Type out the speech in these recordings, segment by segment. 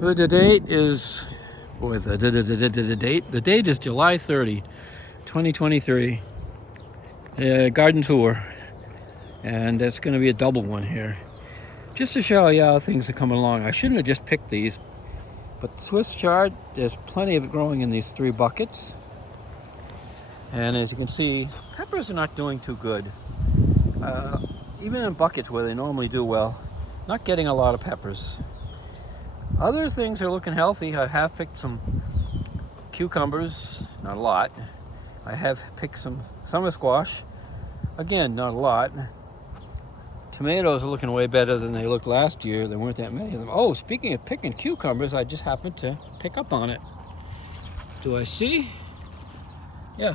The date is, boy, the date is July 30, 2023. Garden tour, and it's going to be a double one here, just to show you how things are coming along. I shouldn't have just picked these, but Swiss chard, there's plenty of it growing in these 3 buckets. And as you can see, peppers are not doing too good. Even in buckets where they normally do well, not getting a lot of peppers. Other things are looking healthy. I have picked some cucumbers, not a lot. I have picked some summer squash, again, not a lot. Tomatoes are looking way better than they looked last year. There weren't that many of them. Oh, speaking of picking cucumbers, I just happened to pick up on it. Do I see? Yeah.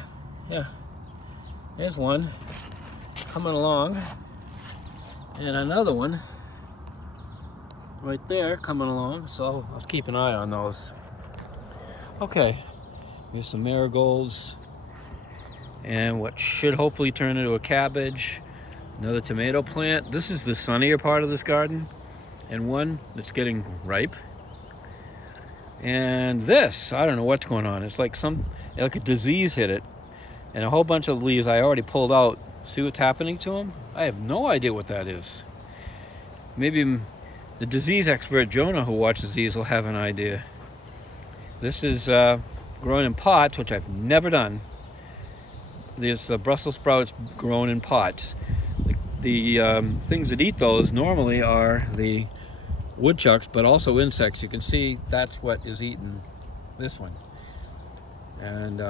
There's one coming along, and another one right there coming along, so I'll keep an eye on those. Okay, here's some marigolds, and what should hopefully turn into a cabbage. Another tomato plant. This is the sunnier part of this garden, and one that's getting ripe. And this, I don't know what's going on. It's like a disease hit it, and a whole bunch of leaves I already pulled out. See what's happening to them? I have no idea what that is. Maybe the disease expert Jonah, who watches these, will have an idea. This is grown in pots, which I've never done. There's the Brussels sprouts grown in pots. The things that eat those normally are the woodchucks, but also insects. You can see that's what is eating this one. And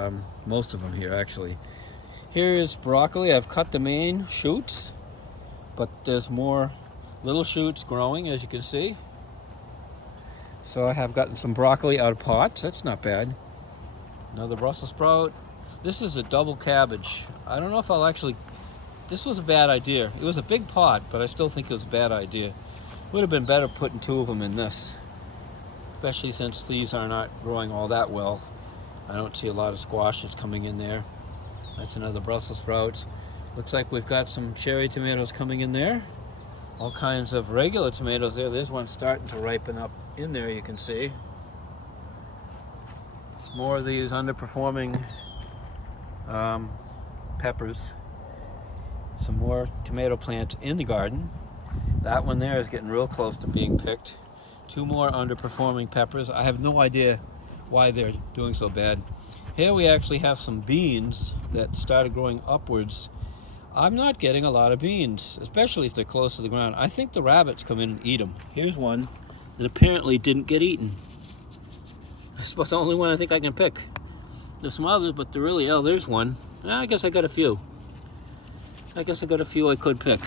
most of them here, actually. Here is broccoli. I've cut the main shoots, but there's more little shoots growing, as you can see. So I have gotten some broccoli out of pots. That's not bad. Another Brussels sprout. This is a double cabbage. I don't know if I'll actually... This was a bad idea. It was a big pot, but I still think it was a bad idea. Would have been better putting 2 of them in this, especially since these are not growing all that well. I don't see a lot of squashes coming in there. That's another Brussels sprouts. Looks like we've got some cherry tomatoes coming in there. All kinds of regular tomatoes there. There's one starting to ripen up in there, you can see. More of these underperforming peppers. Some more tomato plants in the garden. That one there is getting real close to being picked. 2 more underperforming peppers. I have no idea why they're doing so bad. Here we actually have some beans that started growing upwards. I'm not getting a lot of beans, especially if they're close to the ground. I think the rabbits come in and eat them. Here's one that apparently didn't get eaten. This is the only one I think I can pick. There's some others, but there's one. I guess I got a few. I could pick.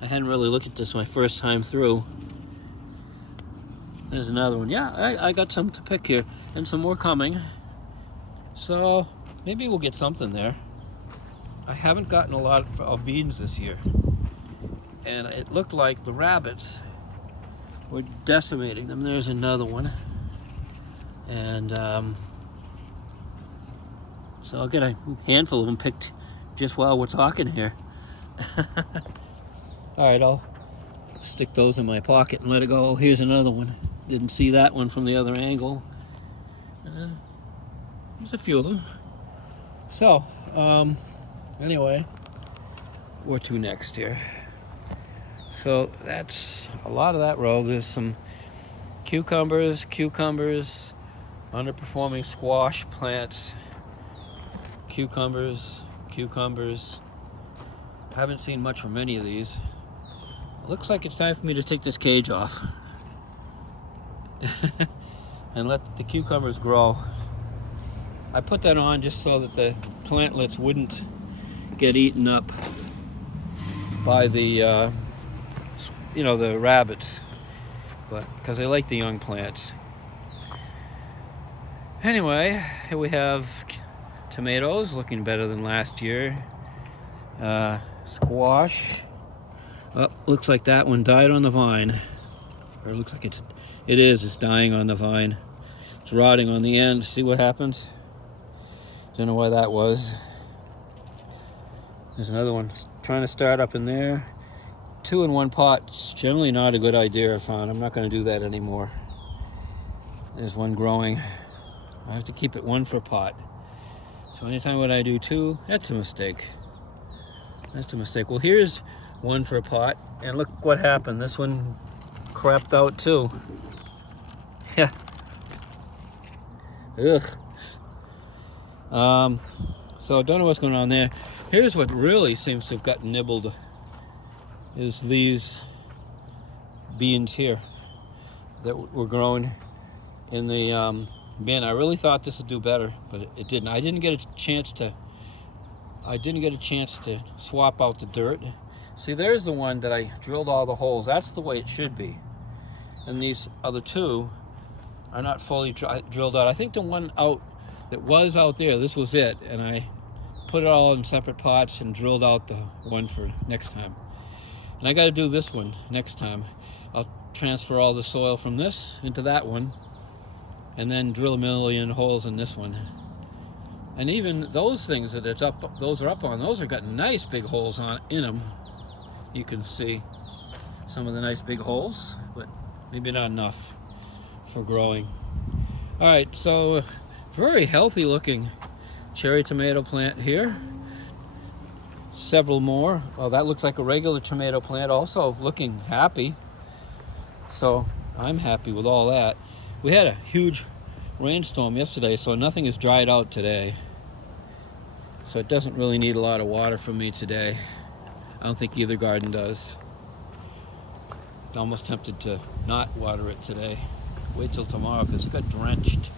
I hadn't really looked at this my first time through. There's another one. Yeah, I got some to pick here, and some more coming. So maybe we'll get something there. I haven't gotten a lot of beans this year, and it looked like the rabbits were decimating them. There's another one, and so I'll get a handful of them picked just while we're talking here. All right, I'll stick those in my pocket and let it go. Here's another one. Didn't see that one from the other angle. There's a few of them. So, anyway, where to next here? So that's a lot of that row. There's some cucumbers, underperforming squash plants, cucumbers. Haven't seen much from any of these. Looks like it's time for me to take this cage off and let the cucumbers grow. I put that on just so that the plantlets wouldn't get eaten up by the the rabbits, but because they like the young plants. Anyway, here we have tomatoes looking better than last year. Squash. Oh, looks like that one died on the vine. Or it looks like it's dying on the vine. It's rotting on the end. See what happened? Don't know why that was. There's another one trying to start up in there. 2 in 1 pot is generally not a good idea, I found. I'm not going to do that anymore. There's one growing. I have to keep it one for a pot. So anytime when I do two, that's a mistake. That's a mistake. Well, here's one for a pot, and look what happened. This one crapped out too. Yeah. Ugh. So I don't know what's going on there. Here's what really seems to have gotten nibbled, is these beans here that were growing in the bin. I really thought this would do better, but it didn't. I didn't get a chance to swap out the dirt. See, there's the one that I drilled all the holes. That's the way it should be. And these other two are not fully drilled out. I think the one out that was out there, this was it, and I put it all in separate pots and drilled out the one for next time. And I got to do this one next time. I'll transfer all the soil from this into that one, and then drill a million holes in this one. And even those things that it's up, those are up on, those have got nice big holes in them. You can see some of the nice big holes, but maybe not enough for growing. All right, so very healthy looking cherry tomato plant here. Several more. Oh, that looks like a regular tomato plant, also looking happy. So I'm happy with all that. We had a huge rainstorm yesterday, so nothing is dried out today. So it doesn't really need a lot of water from me today. I don't think either garden does. I'm almost tempted to not water it today. Wait till tomorrow, because it got drenched.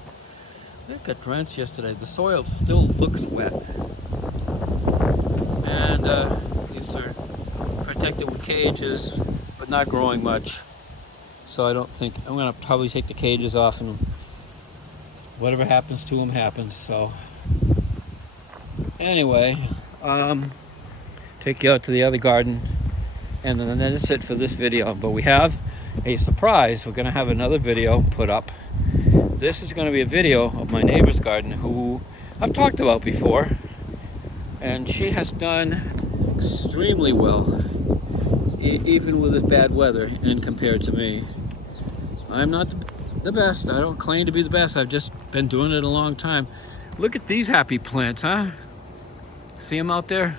It got drenched yesterday. The soil still looks wet. And these are protected with cages, but not growing much. So I don't think, I'm gonna probably take the cages off, and whatever happens to them happens. So anyway, take you out to the other garden, and then that's it for this video. But we have a surprise. We're gonna have another video put up. This is gonna be a video of my neighbor's garden, who I've talked about before, and she has done extremely well, even with this bad weather, and compared to me. I'm not the best. I don't claim to be the best. I've just been doing it a long time. Look at these happy plants, huh? See them out there?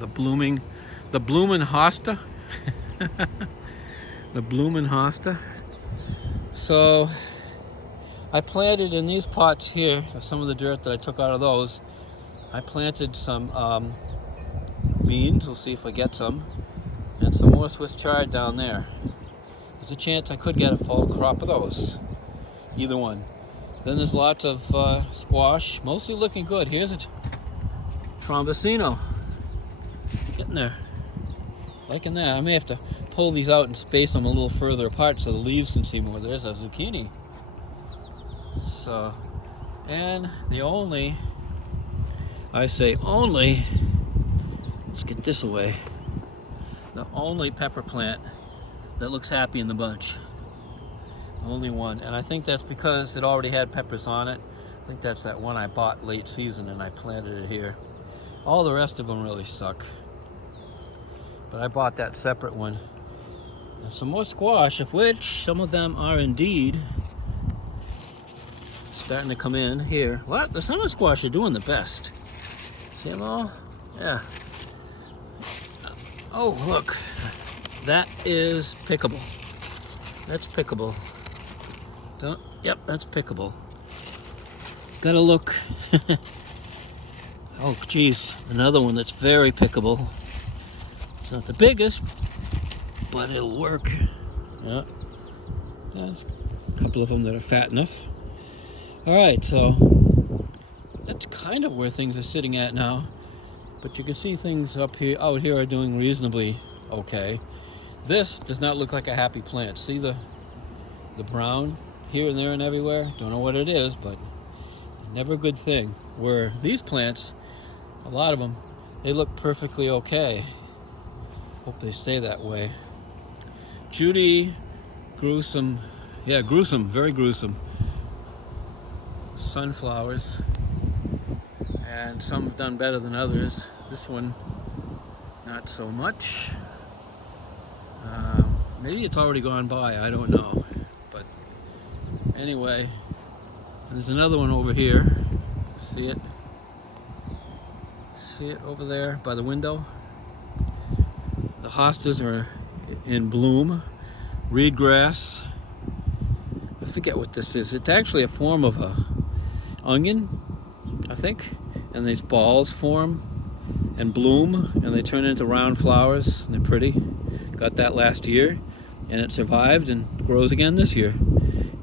The blooming hosta. The blooming hosta. So I planted in these pots here, some of the dirt that I took out of those, I planted some beans. We'll see if I get some. And some more Swiss chard down there. There's a chance I could get a full crop of those. Either one. Then there's lots of squash, mostly looking good. Here's a trombosino. Getting there. Liking that. I may have to pull these out and space them a little further apart so the leaves can see more. There's a zucchini. So, and the only, I say only, let's get this away, the only pepper plant that looks happy in the bunch. Only one. And I think that's because it already had peppers on it. I think that's that one I bought late season and I planted it here. All the rest of them really suck. But I bought that separate one. And some more squash, of which some of them are indeed starting to come in here. What? The summer squash are doing the best. See them all? Yeah. Oh, look. That is pickable. That's pickable. Yep, that's pickable. Gotta look. Oh, geez. Another one that's very pickable. It's not the biggest, but it'll work. Yeah. There's a couple of them that are fat enough. All right, so that's kind of where things are sitting at now. But you can see things out here are doing reasonably okay. This does not look like a happy plant. See the brown here and there and everywhere? Don't know what it is, but never a good thing. Where these plants, a lot of them, they look perfectly okay. Hope they stay that way. Judy grew some, very gruesome sunflowers, and some have done better than others. This one, not so much. Maybe it's already gone by, I don't know. But Anyway, there's another one over here. See it? See it over there by the window? The hostas are in bloom. Reed grass. I forget what this is. It's actually a form of a onion, I think. And these balls form and bloom, and they turn into round flowers, and they're pretty. Got that last year, and it survived and grows again this year.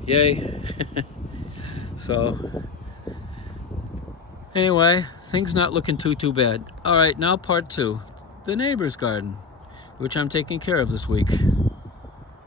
Yay. So, anyway, things not looking too bad. All right, now part 2, the neighbor's garden, which I'm taking care of this week.